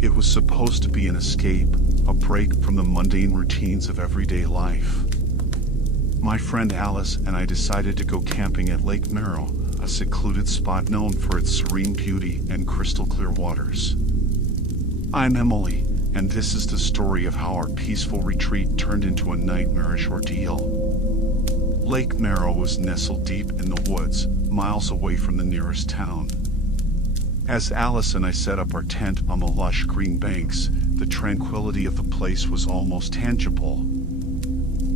It was supposed to be an escape, a break from the mundane routines of everyday life. My friend Alice and I decided to go camping at Lake Merrill, a secluded spot known for its serene beauty and crystal clear waters. I'm Emily, and this is the story of how our peaceful retreat turned into a nightmarish ordeal. Lake Merrill was nestled deep in the woods, miles away from the nearest town. As Alice and I set up our tent on the lush green banks, the tranquility of the place was almost tangible.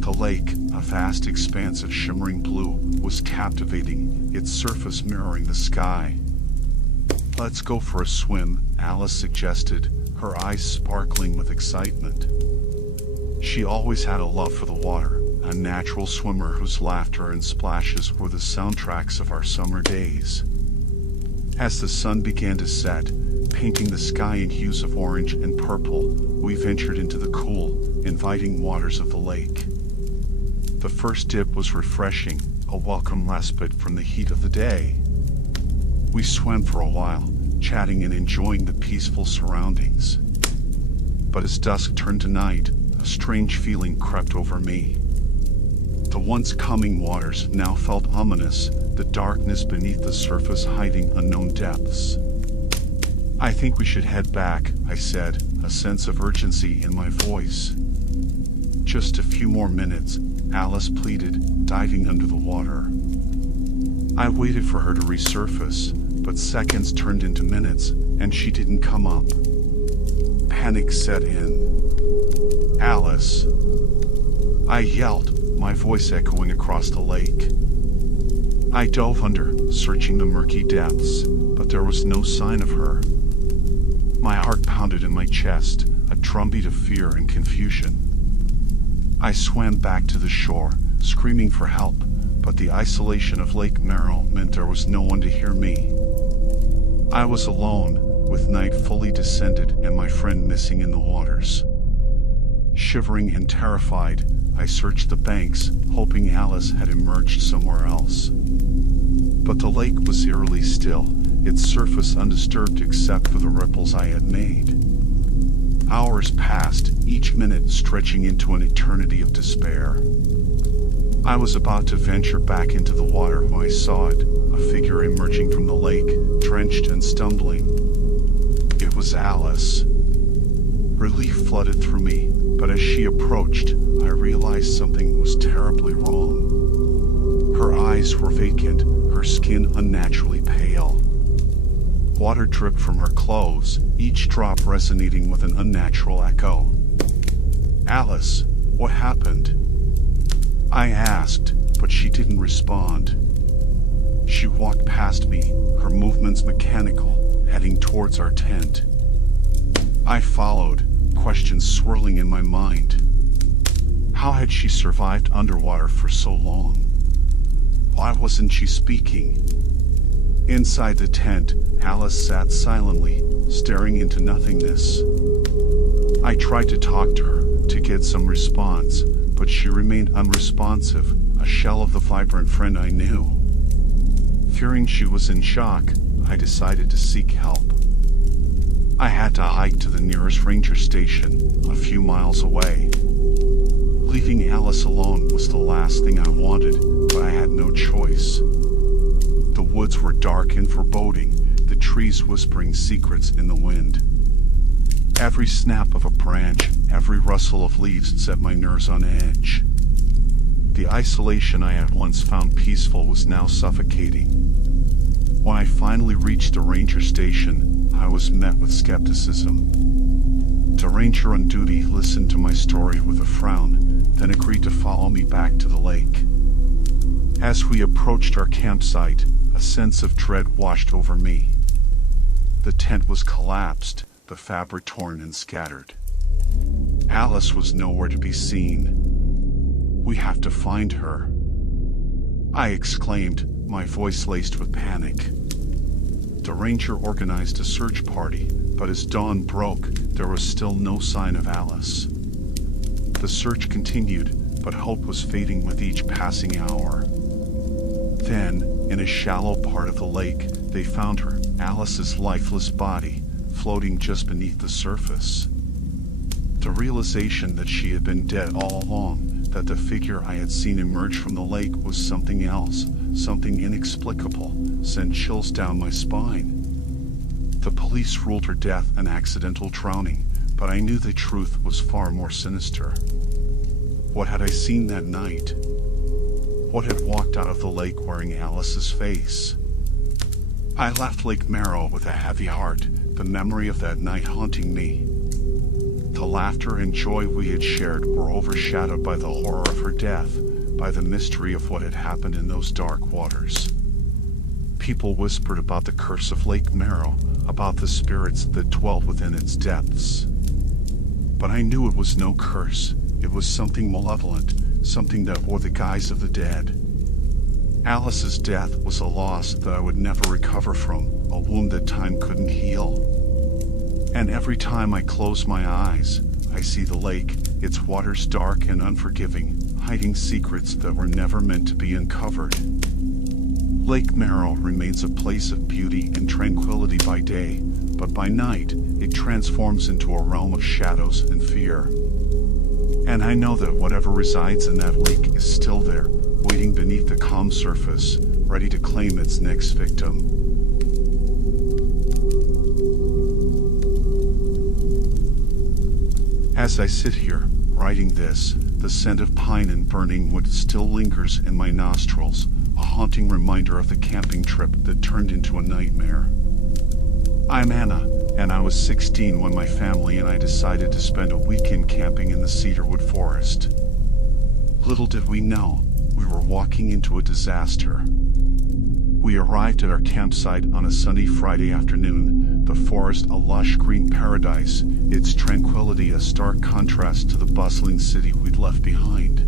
The lake, a vast expanse of shimmering blue, was captivating, its surface mirroring the sky. "Let's go for a swim," Alice suggested, her eyes sparkling with excitement. She always had a love for the water, a natural swimmer whose laughter and splashes were the soundtracks of our summer days. As the sun began to set, painting the sky in hues of orange and purple, we ventured into the cool, inviting waters of the lake. The first dip was refreshing, a welcome respite from the heat of the day. We swam for a while, chatting and enjoying the peaceful surroundings. But as dusk turned to night, a strange feeling crept over me. The once calming waters now felt ominous, the darkness beneath the surface hiding unknown depths. "I think we should head back," I said, a sense of urgency in my voice. "Just a few more minutes," Alice pleaded, diving under the water. I waited for her to resurface, but seconds turned into minutes, and she didn't come up. Panic set in. "Alice!" I yelled, my voice echoing across the lake. I dove under, searching the murky depths, but there was no sign of her. My heart pounded in my chest, a drumbeat of fear and confusion. I swam back to the shore, screaming for help, but the isolation of Lake Merrill meant there was no one to hear me. I was alone, with night fully descended and my friend missing in the waters. Shivering and terrified, I searched the banks, hoping Alice had emerged somewhere else. But the lake was eerily still, its surface undisturbed except for the ripples I had made. Hours passed, each minute stretching into an eternity of despair. I was about to venture back into the water when I saw it, a figure emerging from the lake, drenched and stumbling. It was Alice. Relief flooded through me, but as she approached, I realized something was terribly wrong. Her eyes were vacant, her skin unnaturally pale. Water dripped from her clothes, each drop resonating with an unnatural echo. "Alice, what happened?" I asked, but she didn't respond. She walked past me, her movements mechanical, heading towards our tent. I followed, questions swirling in my mind. How had she survived underwater for so long? Why wasn't she speaking? Inside the tent, Alice sat silently, staring into nothingness. I tried to talk to her, to get some response, but she remained unresponsive, a shell of the vibrant friend I knew. Fearing she was in shock, I decided to seek help. I had to hike to the nearest ranger station, a few miles away. Leaving Alice alone was the last thing I wanted, but I had no choice. The woods were dark and foreboding, the trees whispering secrets in the wind. Every snap of a branch, every rustle of leaves set my nerves on edge. The isolation I had once found peaceful was now suffocating. When I finally reached the ranger station, I was met with skepticism. The ranger on duty listened to my story with a frown, then agreed to follow me back to the lake. As we approached our campsite, a sense of dread washed over me. The tent was collapsed, the fabric torn and scattered. Alice was nowhere to be seen. "We have to find her," I exclaimed, my voice laced with panic. The ranger organized a search party, but as dawn broke, there was still no sign of Alice. The search continued, but hope was fading with each passing hour. Then, in a shallow part of the lake, they found her, Alice's lifeless body, floating just beneath the surface. The realization that she had been dead all along, that the figure I had seen emerge from the lake was something else, something inexplicable, sent chills down my spine. The police ruled her death an accidental drowning, but I knew the truth was far more sinister. What had I seen that night? What had walked out of the lake wearing Alice's face? I left Lake Merrill with a heavy heart, the memory of that night haunting me. The laughter and joy we had shared were overshadowed by the horror of her death, by the mystery of what had happened in those dark waters. People whispered about the curse of Lake Merrill, about the spirits that dwelt within its depths. But I knew it was no curse. It was something malevolent, something that wore the guise of the dead. Alice's death was a loss that I would never recover from, a wound that time couldn't heal. And every time I close my eyes, I see the lake, its waters dark and unforgiving, hiding secrets that were never meant to be uncovered. Lake Merrill remains a place of beauty and tranquility by day, but by night, it transforms into a realm of shadows and fear. And I know that whatever resides in that lake is still there, waiting beneath the calm surface, ready to claim its next victim. As I sit here, writing this, the scent of pine and burning wood still lingers in my nostrils, a haunting reminder of the camping trip that turned into a nightmare. I'm Anna, and I was 16 when my family and I decided to spend a weekend camping in the cedarwood forest. Little did we know, we were walking into a disaster. We arrived at our campsite on a sunny Friday afternoon, the forest a lush green paradise, its tranquility a stark contrast to the bustling city we'd left behind.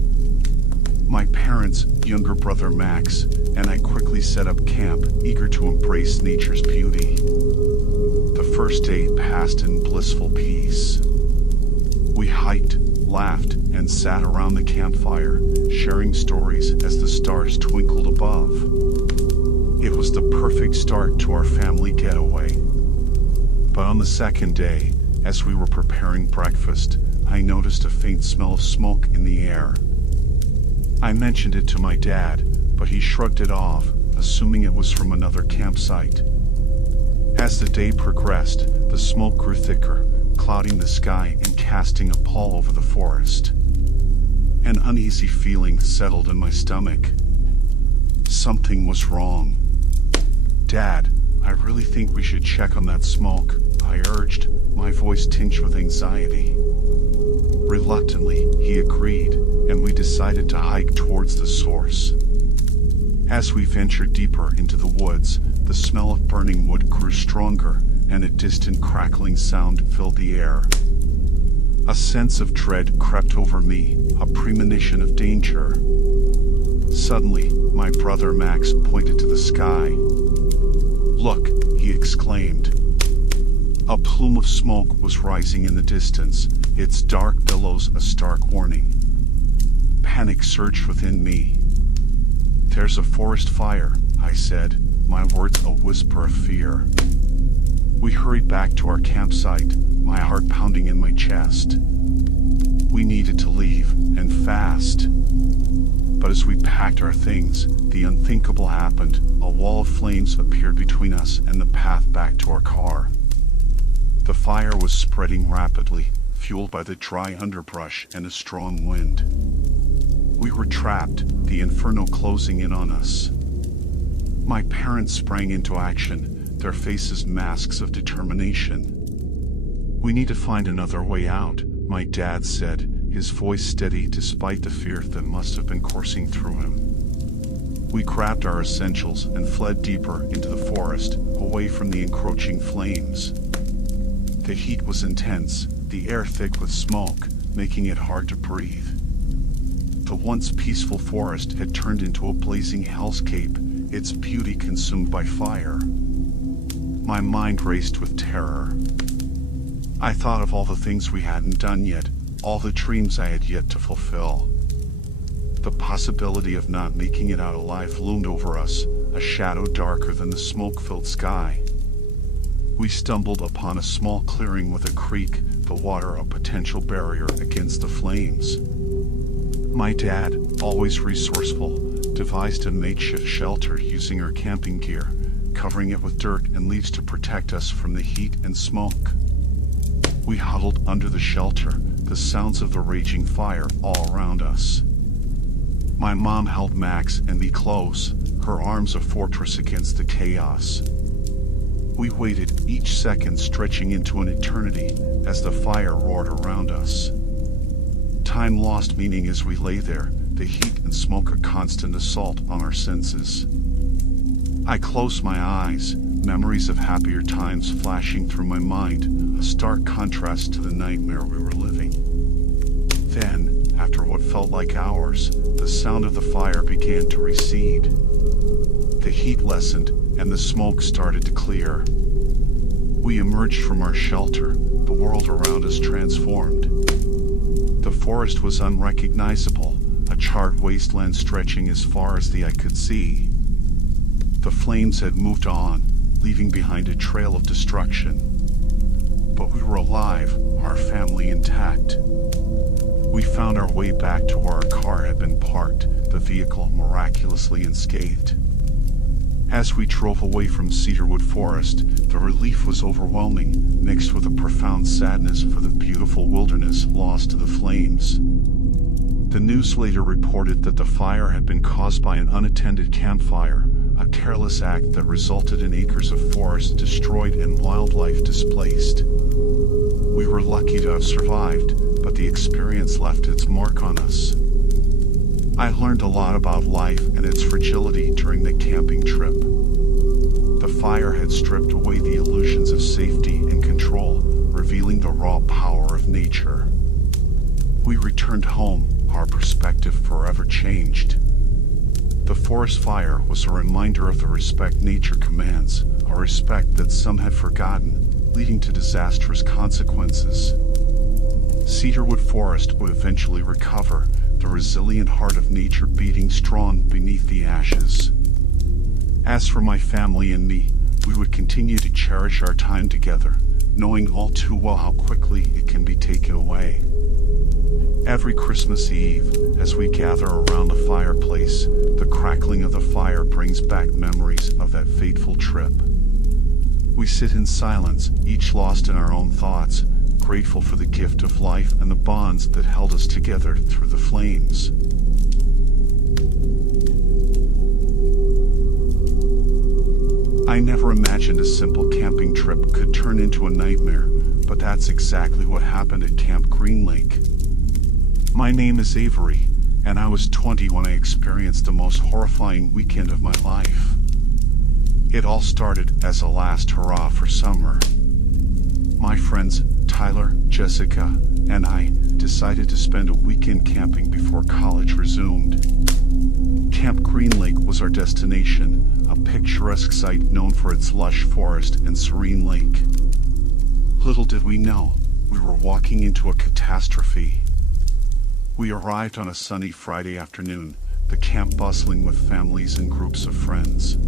My parents, younger brother Max, and I quickly set up camp, eager to embrace nature's beauty. The first day passed in blissful peace. We hiked, laughed, and sat around the campfire, sharing stories as the stars twinkled above. It was the perfect start to our family getaway. But on the second day, as we were preparing breakfast, I noticed a faint smell of smoke in the air. I mentioned it to my dad, but he shrugged it off, assuming it was from another campsite. As the day progressed, the smoke grew thicker, clouding the sky and casting a pall over the forest. An uneasy feeling settled in my stomach. Something was wrong. Dad, I really think we should check on that smoke, I urged, my voice tinged with anxiety. Reluctantly, he agreed, and we decided to hike towards the source. As we ventured deeper into the woods, the smell of burning wood grew stronger, and a distant crackling sound filled the air. A sense of dread crept over me, a premonition of danger. Suddenly, my brother Max pointed to the sky. "Look," he exclaimed. A plume of smoke was rising in the distance, its dark billows a stark warning. Panic surged within me. "There's a forest fire," I said, my words a whisper of fear. We hurried back to our campsite, my heart pounding in my chest. We needed to leave, and fast. But as we packed our things, the unthinkable happened. A wall of flames appeared between us and the path back to our car. The fire was spreading rapidly, fueled by the dry underbrush and a strong wind. We were trapped, the inferno closing in on us. My parents sprang into action, their faces masks of determination. "We need to find another way out," my dad said, his voice steady despite the fear that must have been coursing through him. We grabbed our essentials and fled deeper into the forest, away from the encroaching flames. The heat was intense, the air thick with smoke, making it hard to breathe. The once peaceful forest had turned into a blazing hellscape, its beauty consumed by fire. My mind raced with terror. I thought of all the things we hadn't done yet, all the dreams I had yet to fulfill. The possibility of not making it out alive loomed over us, a shadow darker than the smoke-filled sky. We stumbled upon a small clearing with a creek, the water a potential barrier against the flames. My dad, always resourceful, devised a makeshift shelter using our camping gear, covering it with dirt and leaves to protect us from the heat and smoke. We huddled under the shelter, the sounds of the raging fire all around us. My mom held Max and me close, her arms a fortress against the chaos. We waited, each second stretching into an eternity, as the fire roared around us. Time lost meaning as we lay there, the heat and smoke a constant assault on our senses. I closed my eyes, memories of happier times flashing through my mind, a stark contrast to the nightmare we were living. Then, after what felt like hours, the sound of the fire began to recede. The heat lessened, and the smoke started to clear. We emerged from our shelter, the world around us transformed. The forest was unrecognizable, a charred wasteland stretching as far as the eye could see. The flames had moved on, leaving behind a trail of destruction. But we were alive, our family intact. We found our way back to where our car had been parked, the vehicle miraculously unscathed. As we drove away from Cedarwood Forest, the relief was overwhelming, mixed with a profound sadness for the beautiful wilderness lost to the flames. The news later reported that the fire had been caused by an unattended campfire, a careless act that resulted in acres of forest destroyed and wildlife displaced. We were lucky to have survived, but the experience left its mark on us. I learned a lot about life and its fragility during the camping trip. The fire had stripped away the illusions of safety and control, revealing the raw power of nature. We returned home, our perspective forever changed. The forest fire was a reminder of the respect nature commands, a respect that some had forgotten, leading to disastrous consequences. Cedarwood Forest would eventually recover, the resilient heart of nature beating strong beneath the ashes. As for my family and me, we would continue to cherish our time together, knowing all too well how quickly it can be taken away. Every Christmas Eve, as we gather around the fireplace, the crackling of the fire brings back memories of that fateful trip. We sit in silence, each lost in our own thoughts, grateful for the gift of life and the bonds that held us together through the flames. I never imagined a simple camping trip could turn into a nightmare, but that's exactly what happened at Camp Green Lake. My name is Avery, and I was 20 when I experienced the most horrifying weekend of my life. It all started as a last hurrah for summer. My friends Tyler, Jessica, and I decided to spend a weekend camping before college resumed. Camp Green Lake was our destination, a picturesque site known for its lush forest and serene lake. Little did we know, we were walking into a catastrophe. We arrived on a sunny Friday afternoon, the camp bustling with families and groups of friends.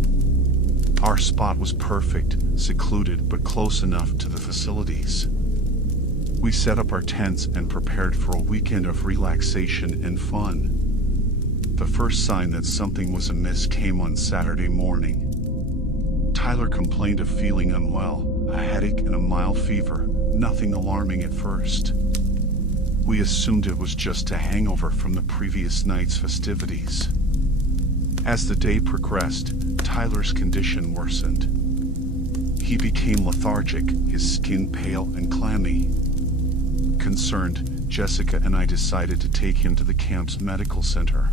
Our spot was perfect, secluded but close enough to the facilities. We set up our tents and prepared for a weekend of relaxation and fun. The first sign that something was amiss came on Saturday morning. Tyler complained of feeling unwell, a headache and a mild fever, nothing alarming at first. We assumed it was just a hangover from the previous night's festivities. As the day progressed, Tyler's condition worsened. He became lethargic, his skin pale and clammy. Concerned, Jessica and I decided to take him to the camp's medical center.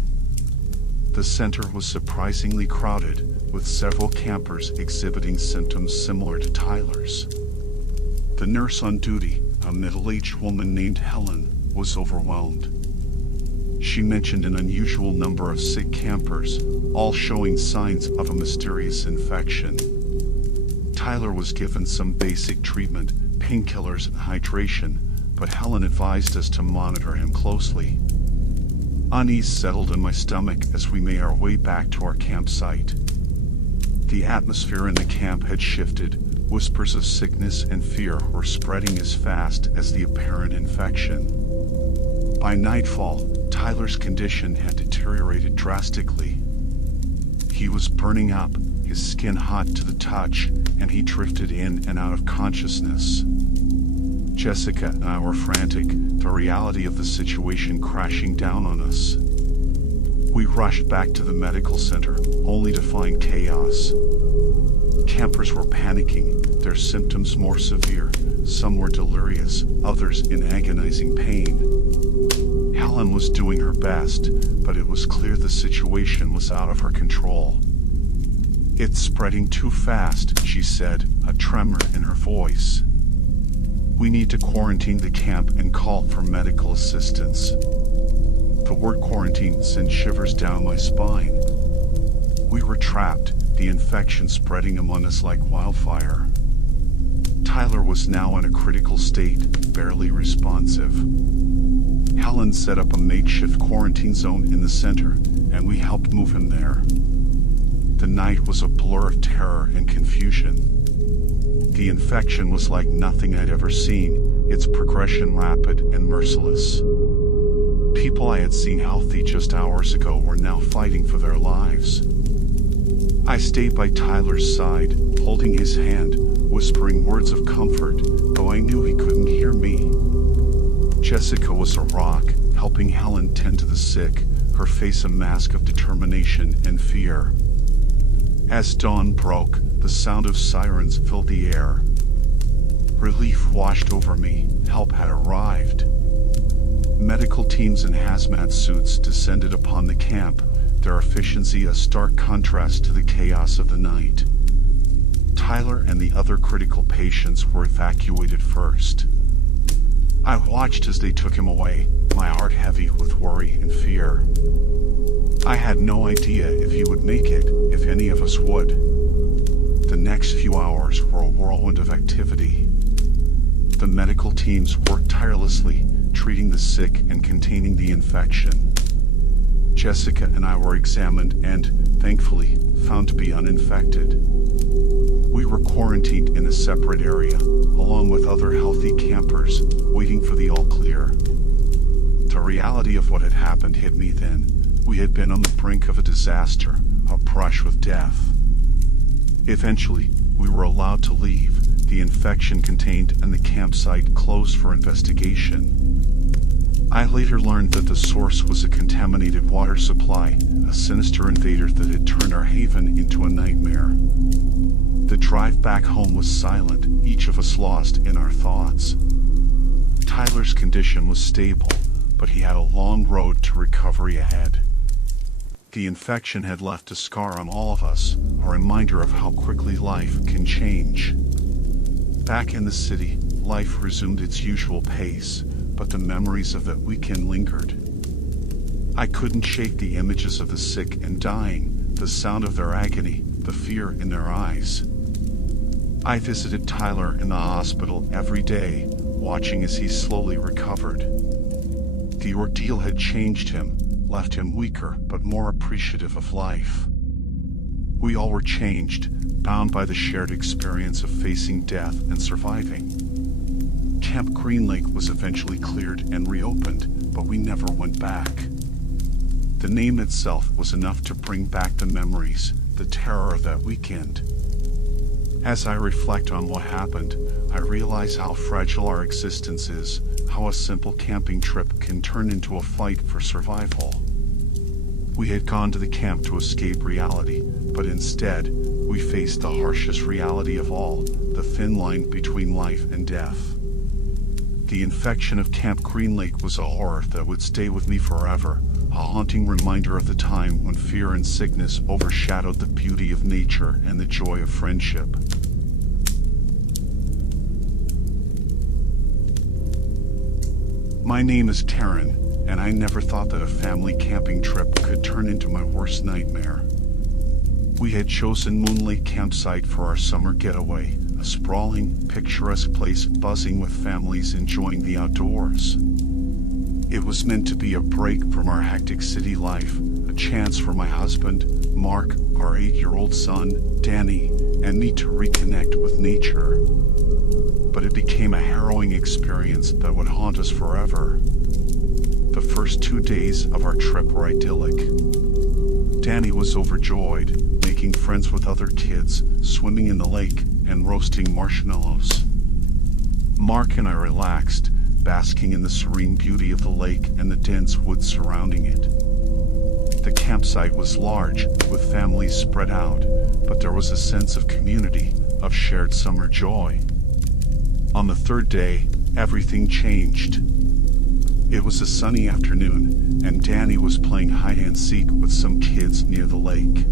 The center was surprisingly crowded, with several campers exhibiting symptoms similar to Tyler's. The nurse on duty, a middle-aged woman named Helen, was overwhelmed. She mentioned an unusual number of sick campers, all showing signs of a mysterious infection. Tyler was given some basic treatment, painkillers and hydration, but Helen advised us to monitor him closely. Unease settled in my stomach as we made our way back to our campsite. The atmosphere in the camp had shifted, Whispers of sickness and fear were spreading as fast as the apparent infection. By nightfall, Tyler's condition had deteriorated drastically. He was burning up, his skin hot to the touch, and he drifted in and out of consciousness. Jessica and I were frantic, the reality of the situation crashing down on us. We rushed back to the medical center, only to find chaos. Campers were panicking, their symptoms more severe. Some were delirious, others in agonizing pain. Helen was doing her best, but it was clear the situation was out of her control. "It's spreading too fast," she said, a tremor in her voice. "We need to quarantine the camp and call for medical assistance." The word quarantine sent shivers down my spine. We were trapped, the infection spreading among us like wildfire. Tyler was now in a critical state, barely responsive. Helen set up a makeshift quarantine zone in the center, and we helped move him there. The night was a blur of terror and confusion. The infection was like nothing I'd ever seen, its progression rapid and merciless. People I had seen healthy just hours ago were now fighting for their lives. I stayed by Tyler's side, holding his hand, whispering words of comfort, though I knew he couldn't hear me. Jessica was a rock, helping Helen tend to the sick, her face a mask of determination and fear. As dawn broke, the sound of sirens filled the air. Relief washed over me, help had arrived. Medical teams in hazmat suits descended upon the camp, their efficiency a stark contrast to the chaos of the night. Tyler and the other critical patients were evacuated first. I watched as they took him away, my heart heavy with worry and fear. I had no idea if he would make it, if any of us would. The next few hours were a whirlwind of activity. The medical teams worked tirelessly, treating the sick and containing the infection. Jessica and I were examined and, thankfully, found to be uninfected. We were quarantined in a separate area, along with other healthy campers, waiting for the all-clear. The reality of what had happened hit me then. We had been on the brink of a disaster, a brush with death. Eventually, we were allowed to leave, the infection contained and the campsite closed for investigation. I later learned that the source was a contaminated water supply, a sinister invader that had turned our haven into a nightmare. The drive back home was silent, each of us lost in our thoughts. Tyler's condition was stable, but he had a long road to recovery ahead. The infection had left a scar on all of us, a reminder of how quickly life can change. Back in the city, life resumed its usual pace, but the memories of that weekend lingered. I couldn't shake the images of the sick and dying, the sound of their agony, the fear in their eyes. I visited Tyler in the hospital every day, watching as he slowly recovered. The ordeal had changed him, left him weaker but more appreciative of life. We all were changed, bound by the shared experience of facing death and surviving. Camp Green Lake was eventually cleared and reopened, but we never went back. The name itself was enough to bring back the memories, the terror of that weekend. As I reflect on what happened, I realize how fragile our existence is, how a simple camping trip can turn into a fight for survival. We had gone to the camp to escape reality, but instead, we faced the harshest reality of all, the thin line between life and death. The infection of Camp Green Lake was a horror that would stay with me forever, a haunting reminder of the time when fear and sickness overshadowed the beauty of nature and the joy of friendship. My name is Taryn, and I never thought that a family camping trip could turn into my worst nightmare. We had chosen Moon Lake Campsite for our summer getaway, a sprawling, picturesque place buzzing with families enjoying the outdoors. It was meant to be a break from our hectic city life, a chance for my husband, Mark, our 8-year-old son, Danny, and me to reconnect with nature. But it became a harrowing experience that would haunt us forever. The first 2 days of our trip were idyllic. Danny was overjoyed, making friends with other kids, swimming in the lake, and roasting marshmallows. Mark and I relaxed, basking in the serene beauty of the lake and the dense woods surrounding it. The campsite was large, with families spread out, but there was a sense of community, of shared summer joy. On the third day, everything changed. It was a sunny afternoon, and Danny was playing hide-and-seek with some kids near the lake.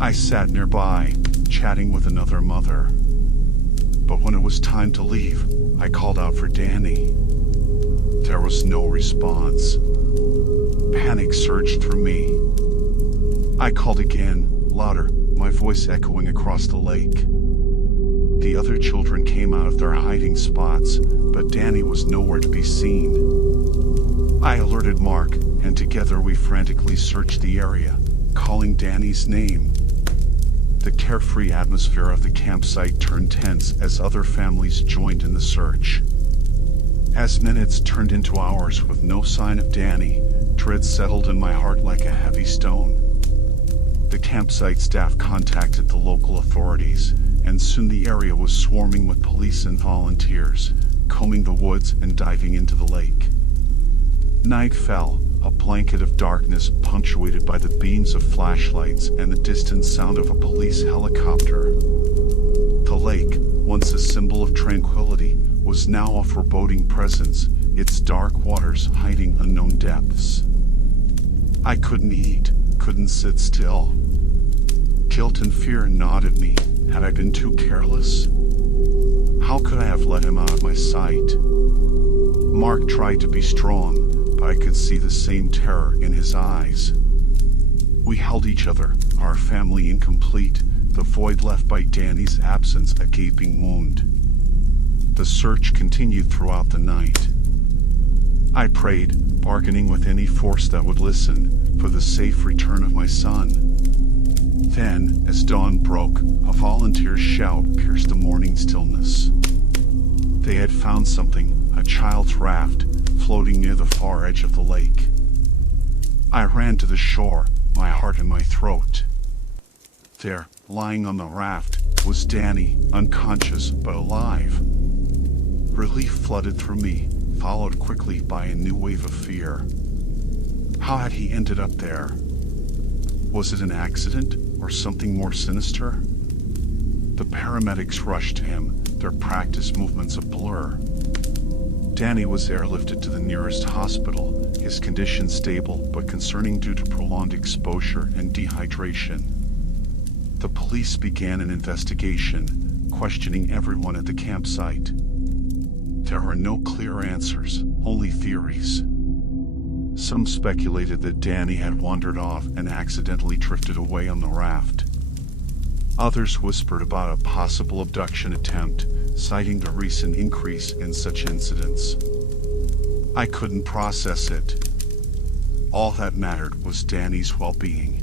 I sat nearby, chatting with another mother. But when it was time to leave, I called out for Danny. There was no response. Panic surged through me. I called again, louder, my voice echoing across the lake. The other children came out of their hiding spots, but Danny was nowhere to be seen. I alerted Mark, and together we frantically searched the area, calling Danny's name. The carefree atmosphere of the campsite turned tense as other families joined in the search. As minutes turned into hours with no sign of Danny, dread settled in my heart like a heavy stone. The campsite staff contacted the local authorities, and soon the area was swarming with police and volunteers, combing the woods and diving into the lake. Night fell, a blanket of darkness punctuated by the beams of flashlights and the distant sound of a police helicopter. The lake, once a symbol of tranquility, was now a foreboding presence, its dark waters hiding unknown depths. I couldn't eat, couldn't sit still. Guilt and fear gnawed at me. Had I been too careless? How could I have let him out of my sight? Mark tried to be strong, but I could see the same terror in his eyes. We held each other, our family incomplete, the void left by Danny's absence a gaping wound. The search continued throughout the night. I prayed, bargaining with any force that would listen, for the safe return of my son. Then, as dawn broke, a volunteer's shout pierced the morning stillness. They had found something, a child's raft, floating near the far edge of the lake. I ran to the shore, my heart in my throat. There, lying on the raft, was Danny, unconscious but alive. Relief flooded through me, followed quickly by a new wave of fear. How had he ended up there? Was it an accident, or something more sinister? The paramedics rushed to him, their practice movements a blur. Danny was airlifted to the nearest hospital, his condition stable but concerning due to prolonged exposure and dehydration. The police began an investigation, questioning everyone at the campsite. There were no clear answers, only theories. Some speculated that Danny had wandered off and accidentally drifted away on the raft. Others whispered about a possible abduction attempt, citing the recent increase in such incidents. I couldn't process it. All that mattered was Danny's well-being.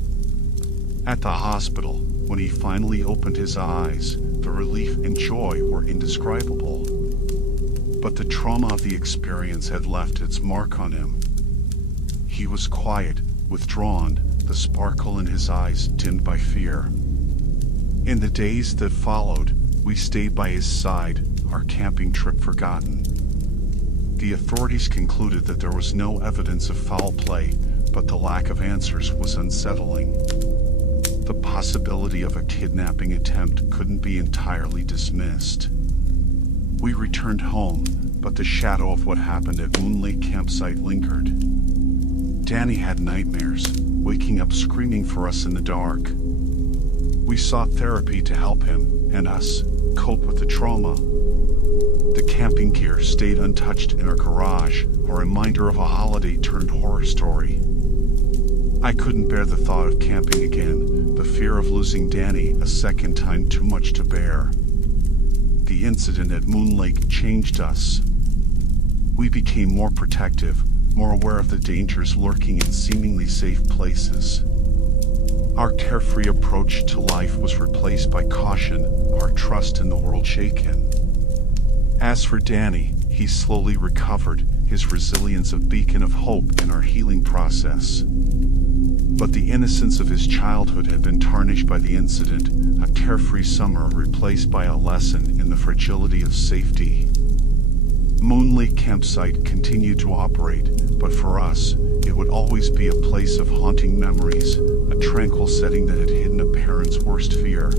At the hospital, when he finally opened his eyes, the relief and joy were indescribable. But the trauma of the experience had left its mark on him. He was quiet, withdrawn, the sparkle in his eyes dimmed by fear. In the days that followed, we stayed by his side, our camping trip forgotten. The authorities concluded that there was no evidence of foul play, but the lack of answers was unsettling. The possibility of a kidnapping attempt couldn't be entirely dismissed. We returned home, but the shadow of what happened at Moon Lake campsite lingered. Danny had nightmares, waking up screaming for us in the dark. We sought therapy to help him, and us, cope with the trauma. The camping gear stayed untouched in our garage, a reminder of a holiday-turned horror story. I couldn't bear the thought of camping again, the fear of losing Danny a second time too much to bear. The incident at Moon Lake changed us. We became more protective, more aware of the dangers lurking in seemingly safe places. Our carefree approach to life was replaced by caution, our trust in the world shaken. As for Danny, he slowly recovered, his resilience a beacon of hope in our healing process. But the innocence of his childhood had been tarnished by the incident, a carefree summer replaced by a lesson in the fragility of safety. Moon Lake Campsite continued to operate, but for us, it would always be a place of haunting memories, a tranquil setting that had hidden a parent's worst fear.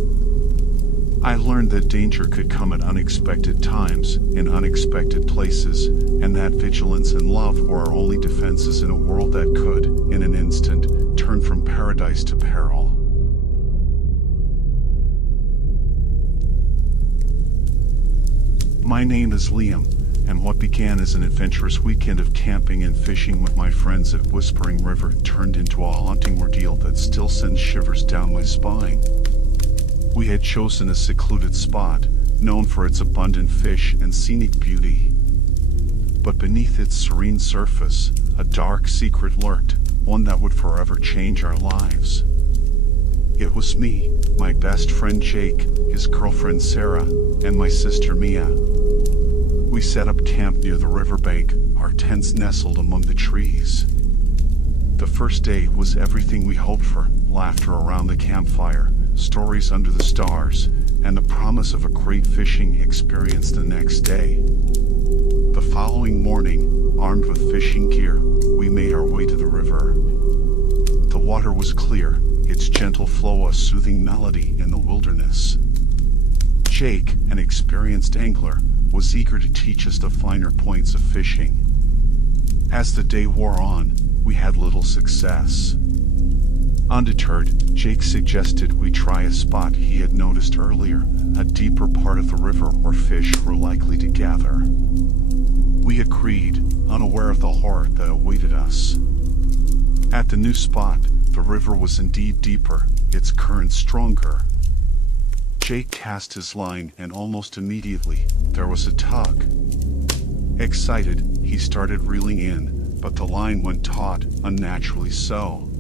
I learned that danger could come at unexpected times, in unexpected places, and that vigilance and love were our only defenses in a world that could, in an instant, turn from paradise to peril. My name is Liam, and what began as an adventurous weekend of camping and fishing with my friends at Whispering River turned into a haunting ordeal that still sends shivers down my spine. We had chosen a secluded spot, known for its abundant fish and scenic beauty. But beneath its serene surface, a dark secret lurked, one that would forever change our lives. It was me, my best friend Jake, his girlfriend Sarah, and my sister Mia. We set up camp near the riverbank, our tents nestled among the trees. The first day was everything we hoped for, laughter around the campfire, stories under the stars, and the promise of a great fishing experience the next day. The following morning, armed with fishing gear, we made our way to the river. The water was clear, its gentle flow a soothing melody in the wilderness. Jake, an experienced angler, was eager to teach us the finer points of fishing. As the day wore on, we had little success. Undeterred, Jake suggested we try a spot he had noticed earlier, a deeper part of the river where fish were likely to gather. We agreed, unaware of the horror that awaited us. At the new spot, the river was indeed deeper, its current stronger. Jake cast his line and almost immediately, there was a tug. Excited, he started reeling in, but the line went taut, unnaturally so.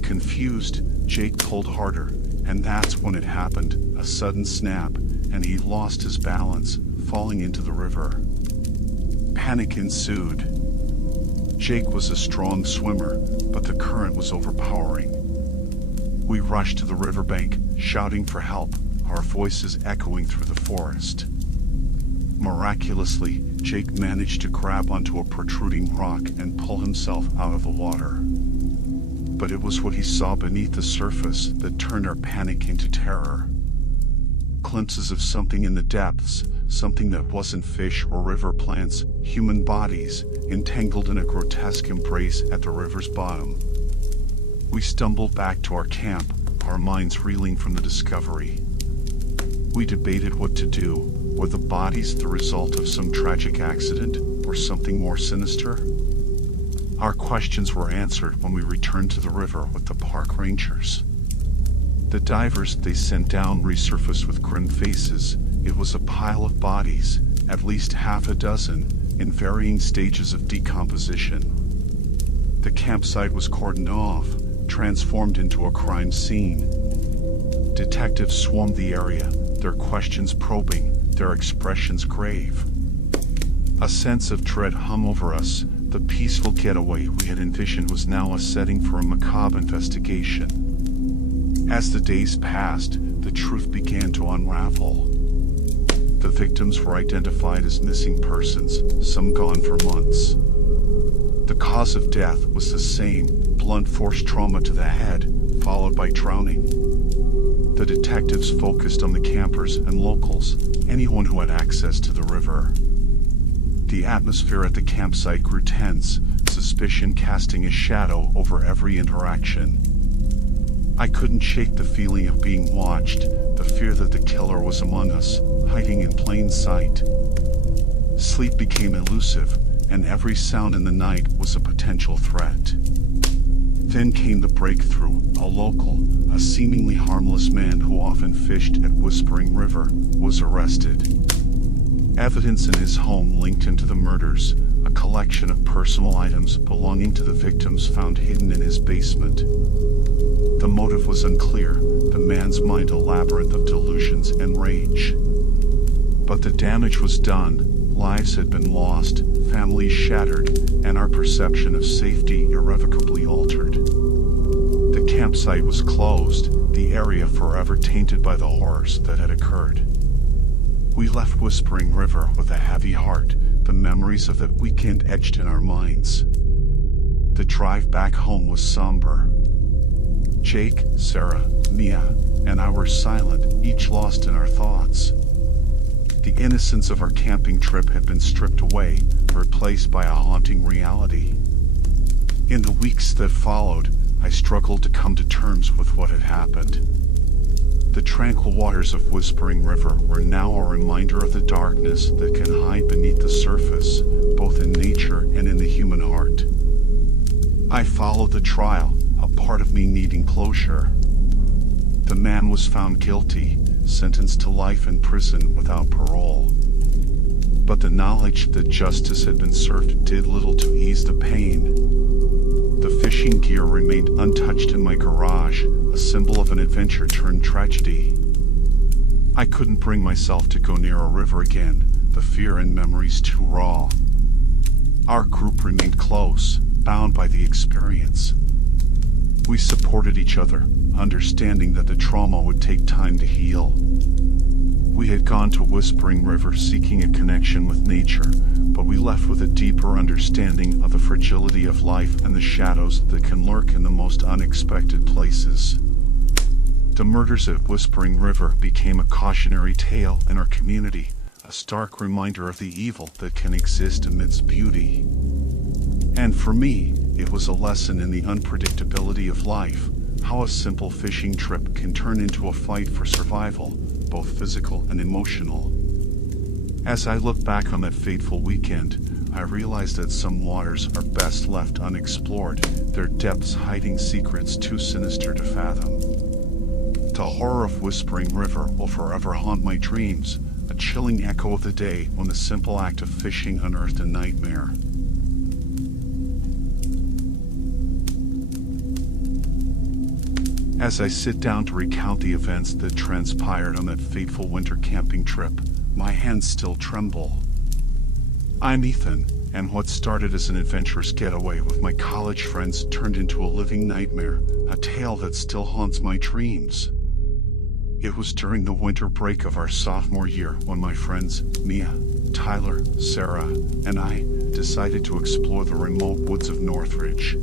Confused, Jake pulled harder, and that's when it happened, a sudden snap, and he lost his balance, falling into the river. Panic ensued. Jake was a strong swimmer, but the current was overpowering. We rushed to the riverbank, shouting for help, our voices echoing through the forest. Miraculously, Jake managed to grab onto a protruding rock and pull himself out of the water. But it was what he saw beneath the surface that turned our panic into terror. Glimpses of something in the depths, something that wasn't fish or river plants, human bodies, entangled in a grotesque embrace at the river's bottom. We stumbled back to our camp, our minds reeling from the discovery. We debated what to do. Were the bodies the result of some tragic accident, or something more sinister? Our questions were answered when we returned to the river with the park rangers. The divers they sent down resurfaced with grim faces. It was a pile of bodies, at least half a dozen, in varying stages of decomposition. The campsite was cordoned off, transformed into a crime scene. Detectives swarmed the area, their questions probing, their expressions grave. A sense of dread hung over us. The peaceful getaway we had envisioned was now a setting for a macabre investigation. As the days passed, the truth began to unravel. The victims were identified as missing persons, some gone for months. The cause of death was the same, blunt force trauma to the head, followed by drowning. The detectives focused on the campers and locals, anyone who had access to the river. The atmosphere at the campsite grew tense, suspicion casting a shadow over every interaction. I couldn't shake the feeling of being watched, the fear that the killer was among us, hiding in plain sight. Sleep became elusive, and every sound in the night was a potential threat. Then came the breakthrough. A local, a seemingly harmless man who often fished at Whispering River, was arrested. Evidence in his home linked him to the murders, a collection of personal items belonging to the victims found hidden in his basement. The motive was unclear, the man's mind a labyrinth of delusions and rage. But the damage was done, lives had been lost, families shattered, and our perception of safety irrevocably altered. The campsite was closed, the area forever tainted by the horrors that had occurred. We left Whispering River with a heavy heart, the memories of that weekend etched in our minds. The drive back home was somber. Jake, Sarah, Mia, and I were silent, each lost in our thoughts. The innocence of our camping trip had been stripped away, replaced by a haunting reality. In the weeks that followed, I struggled to come to terms with what had happened. The tranquil waters of Whispering River were now a reminder of the darkness that can hide beneath the surface, both in nature and in the human heart. I followed the trial, a part of me needing closure. The man was found guilty, sentenced to life in prison without parole. But the knowledge that justice had been served did little to ease the pain. The fishing gear remained untouched in my garage, a symbol of an adventure turned tragedy. I couldn't bring myself to go near a river again, the fear and memories too raw. Our group remained close, bound by the experience. We supported each other, understanding that the trauma would take time to heal. We had gone to Whispering River seeking a connection with nature, but we left with a deeper understanding of the fragility of life and the shadows that can lurk in the most unexpected places. The murders at Whispering River became a cautionary tale in our community, a stark reminder of the evil that can exist amidst beauty. And for me, it was a lesson in the unpredictability of life, how a simple fishing trip can turn into a fight for survival, both physical and emotional. As I look back on that fateful weekend, I realized that some waters are best left unexplored, their depths hiding secrets too sinister to fathom. The horror of Whispering River will forever haunt my dreams, a chilling echo of the day when the simple act of fishing unearthed a nightmare. As I sit down to recount the events that transpired on that fateful winter camping trip, my hands still tremble. I'm Ethan, and what started as an adventurous getaway with my college friends turned into a living nightmare, a tale that still haunts my dreams. It was during the winter break of our sophomore year when my friends, Mia, Tyler, Sarah, and I decided to explore the remote woods of Northridge.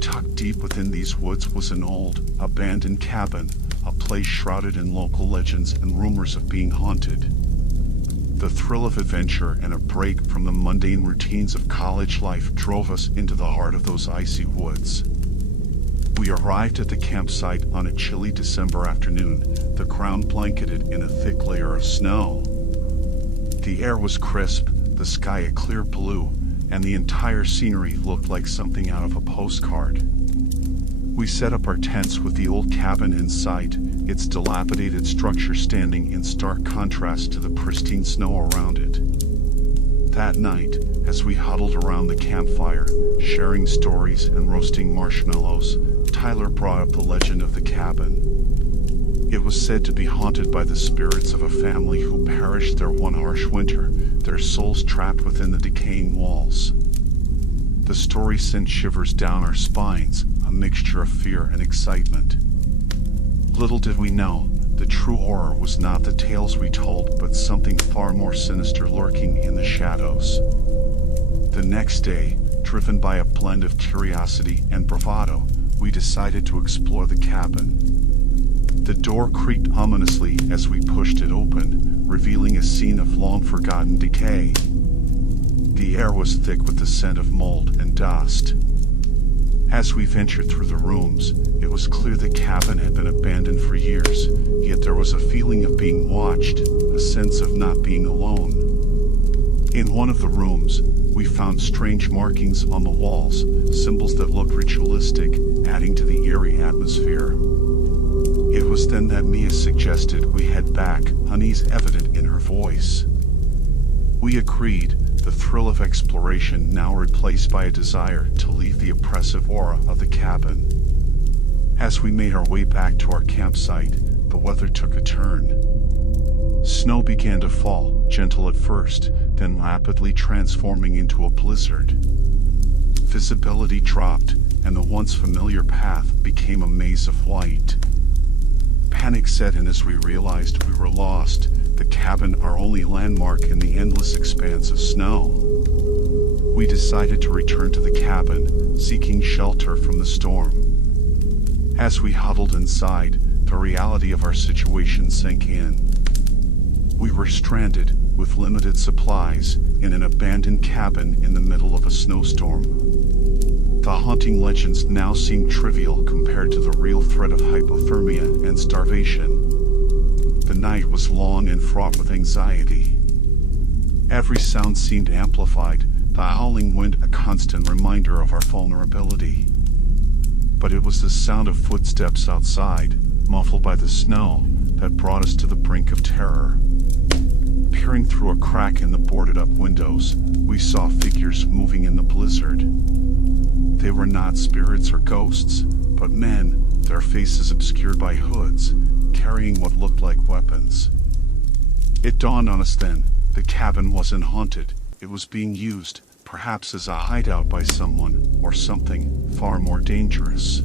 Tucked deep within these woods was an old, abandoned cabin, a place shrouded in local legends and rumors of being haunted. The thrill of adventure and a break from the mundane routines of college life drove us into the heart of those icy woods. We arrived at the campsite on a chilly December afternoon, the ground blanketed in a thick layer of snow. The air was crisp, the sky a clear blue, and the entire scenery looked like something out of a postcard. We set up our tents with the old cabin in sight, its dilapidated structure standing in stark contrast to the pristine snow around it. That night, as we huddled around the campfire, sharing stories and roasting marshmallows, Tyler brought up the legend of the cabin. It was said to be haunted by the spirits of a family who perished there one harsh winter, their souls trapped within the decaying walls. The story sent shivers down our spines, a mixture of fear and excitement. Little did we know, the true horror was not the tales we told, but something far more sinister lurking in the shadows. The next day, driven by a blend of curiosity and bravado, we decided to explore the cabin. The door creaked ominously as we pushed it open, revealing a scene of long-forgotten decay. The air was thick with the scent of mold and dust. As we ventured through the rooms, it was clear the cabin had been abandoned for years, yet there was a feeling of being watched, a sense of not being alone. In one of the rooms, we found strange markings on the walls, symbols that looked ritualistic, adding to the eerie atmosphere. It was then that Mia suggested we head back, unease evident in her voice. We agreed, the thrill of exploration now replaced by a desire to leave the oppressive aura of the cabin. As we made our way back to our campsite, the weather took a turn. Snow began to fall, gentle at first, then rapidly transforming into a blizzard. Visibility dropped, and the once familiar path became a maze of white. Panic set in as we realized we were lost, the cabin our only landmark in the endless expanse of snow. We decided to return to the cabin, seeking shelter from the storm. As we huddled inside, the reality of our situation sank in. We were stranded, with limited supplies, in an abandoned cabin in the middle of a snowstorm. The haunting legends now seemed trivial compared to the real threat of hypothermia and starvation. The night was long and fraught with anxiety. Every sound seemed amplified, the howling wind a constant reminder of our vulnerability. But it was the sound of footsteps outside, muffled by the snow, that brought us to the brink of terror. Peering through a crack in the boarded-up windows, we saw figures moving in the blizzard. They were not spirits or ghosts, but men, their faces obscured by hoods, carrying what looked like weapons. It dawned on us then, the cabin wasn't haunted, it was being used, perhaps as a hideout by someone, or something, far more dangerous.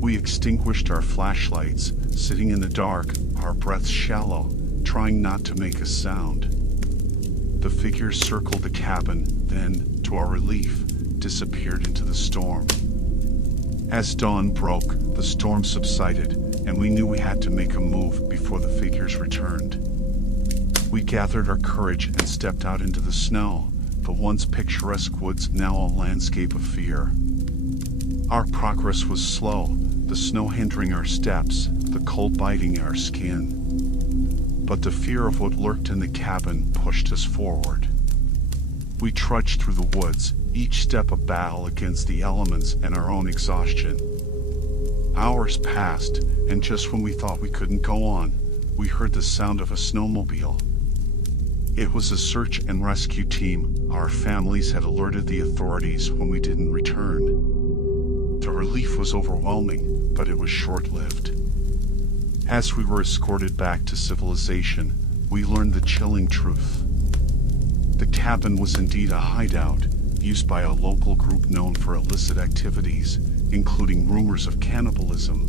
We extinguished our flashlights, sitting in the dark, our breaths shallow, trying not to make a sound. The figures circled the cabin, then, to our relief, disappeared into the storm. As dawn broke, the storm subsided, and we knew we had to make a move before the figures returned. We gathered our courage and stepped out into the snow, the once picturesque woods now a landscape of fear. Our progress was slow, the snow hindering our steps, the cold biting our skin. But the fear of what lurked in the cabin pushed us forward. We trudged through the woods, each step a battle against the elements and our own exhaustion. Hours passed, and just when we thought we couldn't go on, we heard the sound of a snowmobile. It was a search and rescue team. Our families had alerted the authorities when we didn't return. The relief was overwhelming, but it was short-lived. As we were escorted back to civilization, we learned the chilling truth. The cabin was indeed a hideout, used by a local group known for illicit activities, including rumors of cannibalism.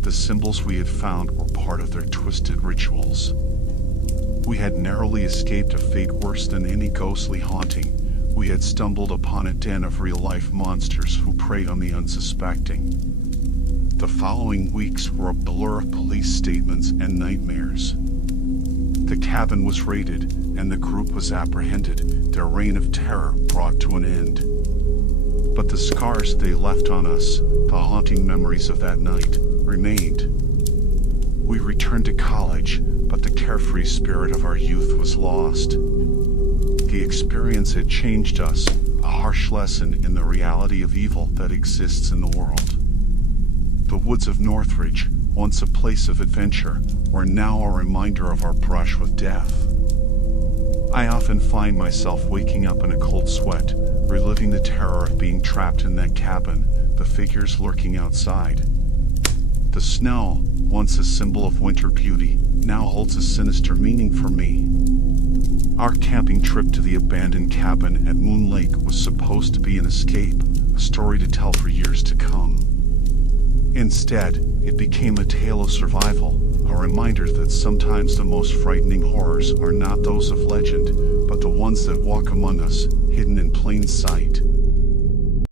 The symbols we had found were part of their twisted rituals. We had narrowly escaped a fate worse than any ghostly haunting. We had stumbled upon a den of real-life monsters who preyed on the unsuspecting. The following weeks were a blur of police statements and nightmares. The cabin was raided, and the group was apprehended, their reign of terror brought to an end. But the scars they left on us, the haunting memories of that night, remained. We returned to college, but the carefree spirit of our youth was lost. The experience had changed us, a harsh lesson in the reality of evil that exists in the world. The woods of Northridge, once a place of adventure, were now a reminder of our brush with death. I often find myself waking up in a cold sweat, reliving the terror of being trapped in that cabin, the figures lurking outside. The snow, once a symbol of winter beauty, now holds a sinister meaning for me. Our camping trip to the abandoned cabin at Moon Lake was supposed to be an escape, a story to tell for years to come. Instead, it became a tale of survival, a reminder that sometimes the most frightening horrors are not those of legend, but the ones that walk among us, hidden in plain sight.